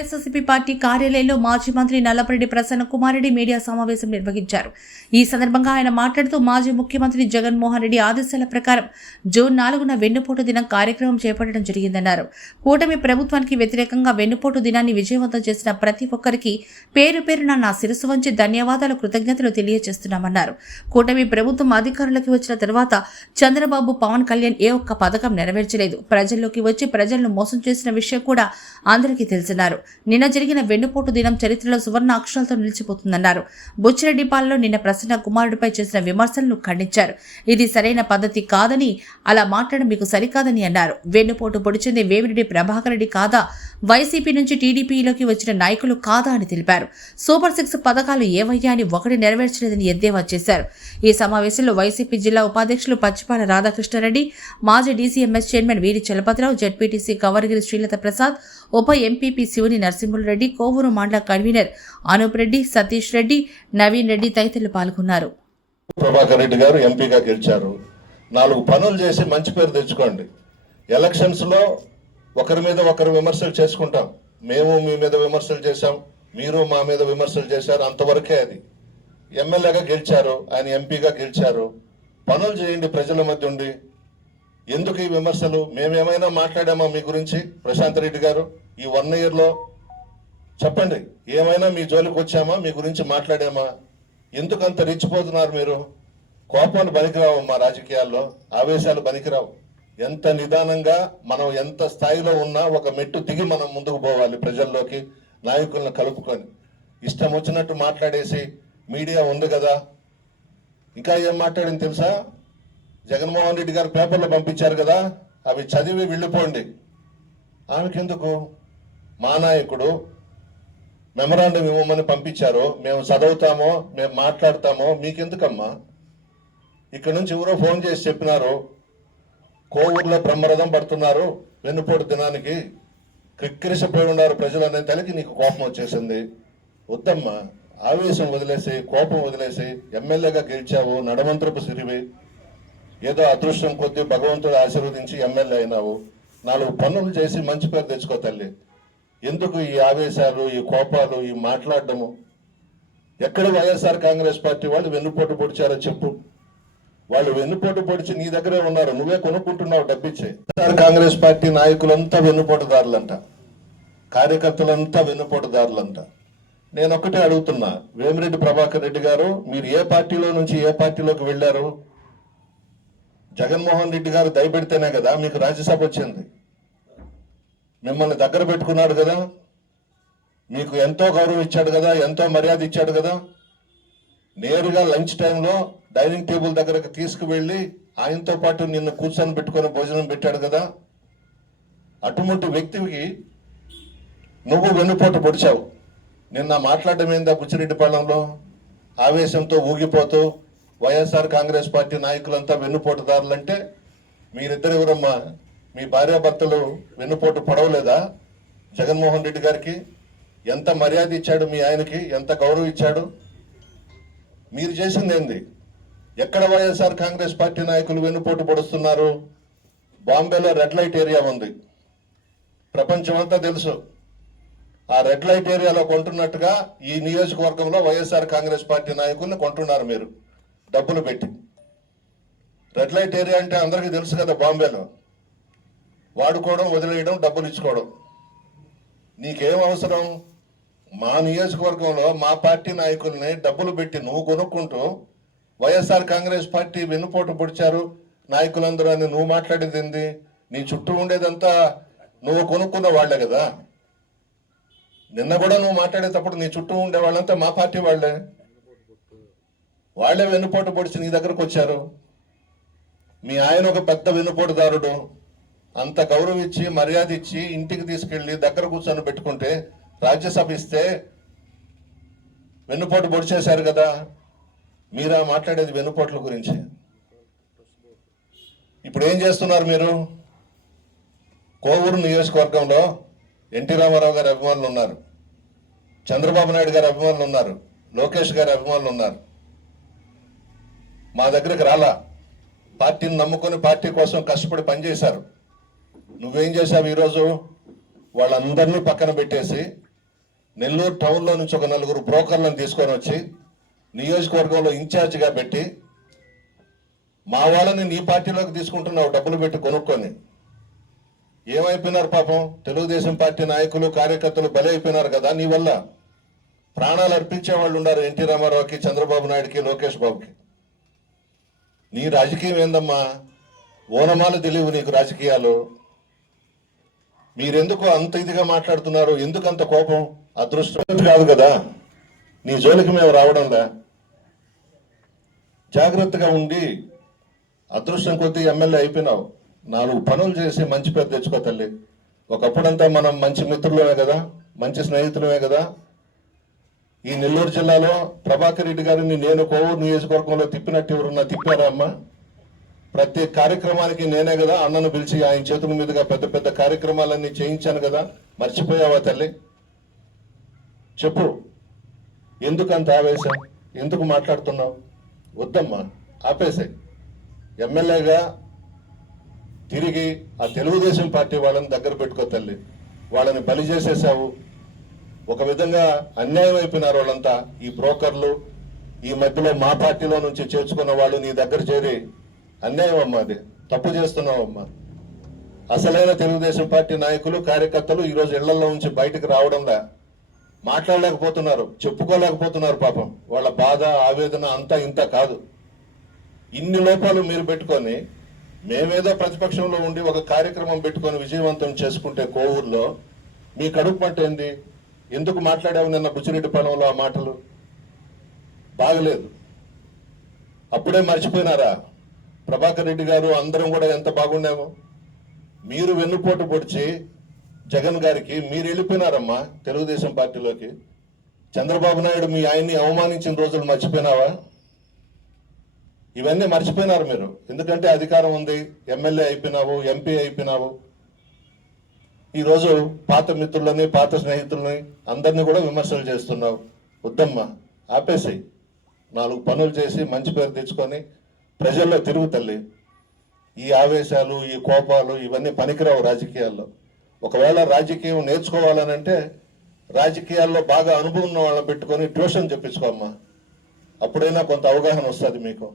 YSRCP party కార్యాలయంలో మాజీ మంత్రి నల్లపరెడ్డి ప్రసన్న కుమారెడ్డి మీడియా సమావేశం నిర్వహించారు. ఈ సందర్భంగా ఆయన మాట్లాడుతూ మాజీ ముఖ్యమంత్రి జగన్మోహన్ రెడ్డి ఆదేశాల ప్రకారం జూన్ నాలుగున వెన్నుపోటు దినం కార్యక్రమం చేపట్టడం జరిగిందన్నారు. కూటమి ప్రభుత్వానికి వ్యతిరేకంగా వెన్నుపోటు దినాన్ని విజయవంతం చేసిన ప్రతి ఒక్కరికి పేరు పేరున నా శిరస్సు వంచి ధన్యవాదాలు కృతజ్ఞతలు తెలియజేస్తున్నామన్నారు. కూటమి ప్రభుత్వం అధికారంలోకి వచ్చిన తర్వాత చంద్రబాబు పవన్ కళ్యాణ్ ఏ ఒక్క పథకం నెరవేర్చలేదు. ప్రజల్లోకి వచ్చి ప్రజలను మోసం చేసిన విషయం కూడా అందరికీ తెలిసినారు. నిన్న జరిగిన వెన్నుపోటు దినం చరిత్రలో సువర్ణ అక్షరాలతో నిలిచిపోతుందన్నారు. బుచ్చిరెడ్డిపాలలో నిన్న ప్రసన్న కుమారుడిపై చేసిన విమర్శలను ఖండించారు. ఇది సరైన పద్ధతి కాదని అలా మాట్లాడడం మీకు సరికాదని అన్నారు. వెన్నుపోటు పొడిచింది వేమిరెడ్డి ప్రభాకర్ రెడ్డి కాదా? వైసీపీ నుంచి టీడీపీలోకి వచ్చిన నాయకులు కాదా అని తెలిపారు. సూపర్ సిక్స్ పథకాలు ఏవయ్యా అని ఒకటి నెరవేర్చలేదని ఎద్దేవా చేశారు. ఈ సమావేశంలో వైసీపీ జిల్లా ఉపాధ్యక్షులు పచ్చిపాల రాధాకృష్ణారెడ్డి మాజీ DCMS chairman Veeri Chalapathirao ZPTC Kavargiri Srilatha Prasad ఉప ఎంపీపీ శివుని నరసింహులరెడ్డి కోవూరు మండల కన్వీనర్ అనూప్ రెడ్డి సతీష్ రెడ్డి నవీన్ రెడ్డి తదితరులు పాల్గొన్నారు. ప్రభాకర్ రెడ్డి గారు ఎంపీగా గెలిచారు. నాలుగు పనులు చేసి మంచి పేరు తెచ్చుకోండి. ఎలక్షన్స్లో ఒకరి మీద ఒకరు విమర్శలు చేసుకుంటాం. మేము మీ మీద విమర్శలు చేశాం. మీరు మా మీద విమర్శలు చేశారు. అంతవరకే అది. ఎమ్మెల్యేగా గెలిచారు. ఆయన ఎంపీగా గెలిచారు. పనులు చేయండి ప్రజల మధ్య ఉండి. ఎందుకు ఈ విమర్శలు? మేమేమైనా మాట్లాడామా మీ గురించి? ప్రశాంత్ రెడ్డి గారు ఈ వన్ ఇయర్లో చెప్పండి. ఏమైనా మీ జోలికి వచ్చామా? మీ గురించి మాట్లాడామా? ఎందుకంత అంత రెచ్చిపోతున్నారు మీరు? కోపాలు బలికిరావు మా రాజకీయాల్లో. ఆవేశాలు బలికిరావు ఎంత నిదానంగా మనం ఎంత స్థాయిలో ఉన్నా ఒక మెట్టు దిగి మనం ముందుకు పోవాలి ప్రజల్లోకి నాయకులను కలుపుకొని. ఇష్టం వచ్చినట్టు మాట్లాడేసి మీడియా ఉంది కదా. ఇంకా ఏం మాట్లాడింది తెలుసా? జగన్మోహన్ రెడ్డి గారు పేపర్లో పంపించారు కదా అవి చదివి వెళ్ళిపోండి. ఆమెకెందుకు? మా నాయకుడు మెమరాండం ఇవ్వమని పంపించారు. మేము చదువుతామో మేము మాట్లాడతామో మీకెందుకమ్మా? ఇక్కడ నుంచి ఎవరో ఫోన్ చేసి చెప్పినారు. కోవూరులో బ్రహ్మరథం పడుతున్నారు వెన్నుపోటు దినానికి. క్రిక్కిరిసిపోయి ఉన్నారు ప్రజలు అనే తలకి నీకు కోపం వచ్చేసింది. వద్దమ్మా ఆవేశం వదిలేసి కోపం వదిలేసి ఎమ్మెల్యేగా గెలిచావు నడమంత్రపు సిరివి. ఏదో అదృష్టం కొద్దీ భగవంతుడు ఆశీర్వదించి ఎమ్మెల్యే అయినావు. నాలుగు పనులు చేసి మంచి పేరు తెచ్చుకో తల్లి. ఎందుకు ఈ ఆవేశాలు ఈ కోపాలు ఈ మాట్లాడడము? ఎక్కడ వైఎస్ఆర్ కాంగ్రెస్ పార్టీ వాళ్ళు వెన్నుపోటు పొడిచారో చెప్పు. వాళ్ళు వెన్నుపోటు పొడిచి నీ దగ్గరే ఉన్నారు. నువ్వే కొనుక్కుంటున్నావు డబ్బిచ్చే. కాంగ్రెస్ పార్టీ నాయకులంతా వెన్నుపోటుదారులంట. కార్యకర్తలంతా వెన్నుపోటుదారులంట. నేను ఒక్కటే అడుగుతున్నా. వేమిరెడ్డి ప్రభాకర్ రెడ్డి గారు మీరు ఏ పార్టీలో నుంచి ఏ పార్టీలోకి వెళ్ళారు? జగన్మోహన్ రెడ్డి గారు దయపెడితేనే కదా మీకు రాజ్యసభ వచ్చింది. మిమ్మల్ని దగ్గర పెట్టుకున్నాడు కదా. మీకు ఎంతో గౌరవం ఇచ్చాడు కదా ఎంతో మర్యాద ఇచ్చాడు కదా. నేరుగా లంచ్ టైంలో డైనింగ్ టేబుల్ దగ్గరకు తీసుకువెళ్ళి ఆయనతో పాటు నిన్ను కూర్చొని పెట్టుకొని భోజనం పెట్టాడు కదా. అటువంటి వ్యక్తికి నువ్వు వెన్నుపోటు పొడిచావు. నిన్న మాట్లాడడం ఏందా బుచ్చిరెడ్డిపాళెంలో? ఆవేశంతో ఊగిపోతూ వైఎస్ఆర్ కాంగ్రెస్ పార్టీ నాయకులంతా వెన్నుపోటుదారులంటే మీరిద్దరు ఎవరమ్మా? మీ భార్యాభర్తలు వెన్నుపోటు పడవలేదా? జగన్మోహన్ రెడ్డి గారికి ఎంత మర్యాద ఇచ్చాడు మీ ఆయనకి? ఎంత గౌరవం ఇచ్చాడు? మీరు చేసింది ఏంది? ఎక్కడ వైఎస్ఆర్ కాంగ్రెస్ పార్టీ నాయకులు వెన్నుపోటు పొడుస్తున్నారు? బాంబేలో రెడ్ లైట్ ఏరియా ఉంది. ప్రపంచమంతా తెలుసు. ఆ రెడ్ లైట్ ఏరియాలో కొంటున్నట్టుగా ఈ నియోజకవర్గంలో వైఎస్ఆర్ కాంగ్రెస్ పార్టీ నాయకుల్ని కొంటున్నారు మీరు. డబ్బులు పెట్టి. రెడ్ లైట్ ఏరియా అంటే అందరికీ తెలుసు కదా బాంబేలో. వాడుకోవడం వదిలేయడం డబ్బులు ఇచ్చుకోవడం. నీకేం అవసరం? మా నియోజకవర్గంలో మా పార్టీ నాయకుల్ని డబ్బులు పెట్టి నువ్వు కొనుక్కుంటూ వైఎస్ఆర్ కాంగ్రెస్ పార్టీ వెన్నుపోటు పొడిచారు. నాయకులందరూ అని నువ్వు మాట్లాడేది ఏంది? నీ చుట్టూ ఉండేదంతా నువ్వు కొనుక్కున్న వాళ్ళే కదా? నిన్న కూడా నువ్వు మాట్లాడేటప్పుడు నీ చుట్టూ ఉండే వాళ్ళంతా మా పార్టీ వాళ్ళే. వాళ్ళే వెన్నుపోటు పొడిచి నీ దగ్గరకు వచ్చారు. మీ ఆయన ఒక పెద్ద వెన్నుపోటుదారుడు. అంత గౌరవించి మర్యాద ఇచ్చి ఇంటికి తీసుకెళ్ళి దగ్గర కూర్చొని పెట్టుకుంటే రాజ్యసభ ఇస్తే వెన్నుపోటు పొడిచేశారు కదా? మీరా మాట్లాడేది వెన్నుపోట్ల గురించి. ఇప్పుడు ఏం చేస్తున్నారు మీరు? కోవూరు నియోజకవర్గంలో ఎన్టీ రామారావు గారి అభిమానులు ఉన్నారు. చంద్రబాబు నాయుడు గారి అభిమానులు ఉన్నారు. లోకేష్ గారి అభిమానులు ఉన్నారు. మా దగ్గరికి రాలా. పార్టీని నమ్ముకొని పార్టీ కోసం కష్టపడి పనిచేశారు. నువ్వేం చేశావు ఈరోజు? వాళ్ళందరినీ పక్కన పెట్టేసి నెల్లూరు టౌన్లో నుంచి ఒక నలుగురు బ్రోకర్లను తీసుకొని వచ్చి నియోజకవర్గంలో ఇన్ఛార్జిగా పెట్టి మా వాళ్ళని నీ పార్టీలోకి తీసుకుంటున్నావు డబ్బులు పెట్టి కొనుక్కొని. ఏమైపోయినారు పాపం? తెలుగుదేశం పార్టీ నాయకులు కార్యకర్తలు బలైపోయినారు కదా నీ వల్ల. ప్రాణాలు అర్పించే వాళ్ళు ఉన్నారు ఎన్టీ రామారావుకి చంద్రబాబు నాయుడుకి లోకేష్ బాబుకి. నీ రాజకీయం ఏందమ్మా? ఓనమాలు తెలియవు నీకు రాజకీయాలు. మీరెందుకు అంత ఇదిగా మాట్లాడుతున్నారు? ఎందుకు అంత కోపం? అదృష్టం కాదు కదా. నీ జోలికి మేము రావడంలా? జాగ్రత్తగా ఉండి అదృష్టం కొద్దీ ఎమ్మెల్యే అయిపోయినావు. నాలుగు పనులు చేసి మంచి పేరు తెచ్చుకో తల్లి. ఒకప్పుడంతా మనం మంచి మిత్రులమే కదా మంచి స్నేహితులమే కదా. ఈ నెల్లూరు జిల్లాలో ప్రభాకర్ రెడ్డి గారిని నేను కోవూరు నియోజకవర్గంలో తిప్పినట్టు ఎవరున్నా తిప్పారా అమ్మా? ప్రతి కార్యక్రమానికి నేనే కదా అన్నను పిలిచి ఆయన చేతుల మీదుగా పెద్ద పెద్ద కార్యక్రమాలన్నీ చేయించాను కదా. మర్చిపోయావా తల్లి? చెప్పు. ఎందుకు అంత ఆవేశం? ఎందుకు మాట్లాడుతున్నావు? వద్దమ్మా ఆపేసాయి ఎమ్మెల్యేగా తిరిగి ఆ తెలుగుదేశం పార్టీ వాళ్ళని దగ్గర పెట్టుకో తల్లి. వాళ్ళని బలి చేసేసావు ఒక విధంగా అన్యాయం అయిపోయినారు వాళ్ళంతా. ఈ బ్రోకర్లు ఈ మధ్యలో మా పార్టీలో నుంచి చేర్చుకున్న వాళ్ళు నీ దగ్గర చేరి అన్యాయం అమ్మా అది. తప్పు చేస్తున్నావు అమ్మా అసలైన తెలుగుదేశం పార్టీ నాయకులు కార్యకర్తలు ఈరోజు ఇళ్ళలో నుంచి బయటకు రావడంలా మాట్లాడలేకపోతున్నారు చెప్పుకోలేకపోతున్నారు పాపం. వాళ్ళ బాధ ఆవేదన అంతా ఇంత కాదు. ఇన్ని లోపాలు మీరు పెట్టుకొని మేమేదో ప్రతిపక్షంలో ఉండి ఒక కార్యక్రమం పెట్టుకొని విజయవంతం చేసుకుంటే కోవూరులో మీ కడుపు పంట ఏంది? ఎందుకు మాట్లాడావు నిన్న బుచ్చిరెడ్డి పొలంలో ఆ మాటలు? బాగలేదు. అప్పుడే మర్చిపోయినారా? ప్రభాకర్ రెడ్డి గారు అందరం కూడా ఎంత బాగున్నాము? మీరు వెన్నుపోటు పొడిచి జగన్ గారికి మీరు వెళ్ళిపోయినారమ్మా తెలుగుదేశం పార్టీలోకి. చంద్రబాబు నాయుడు మీ ఆయన్ని అవమానించిన రోజులు మర్చిపోయినావా? ఇవన్నీ మర్చిపోయినారు మీరు. ఎందుకంటే అధికారం ఉంది ఎమ్మెల్యే అయిపోయినావు ఎంపీ అయిపోయినావు. ఈరోజు పాత మిత్రులని పాత స్నేహితులని అందరినీ కూడా విమర్శలు చేస్తున్నావు. వద్దమ్మా ఆపేసి నాలుగు పనులు చేసి మంచి పేరు తెచ్చుకొని ప్రజల్లో తిరుగు తల్లి. ఈ ఆవేశాలు ఈ కోపాలు ఇవన్నీ పనికిరావు రాజకీయాల్లో. ఒకవేళ రాజకీయం నేర్చుకోవాలనంటే రాజకీయాల్లో బాగా అనుభవం ఉన్న వాళ్ళని పెట్టుకొని ట్యూషన్ చెప్పించుకోమ్మా. అప్పుడైనా కొంత అవగాహన వస్తుంది మీకు.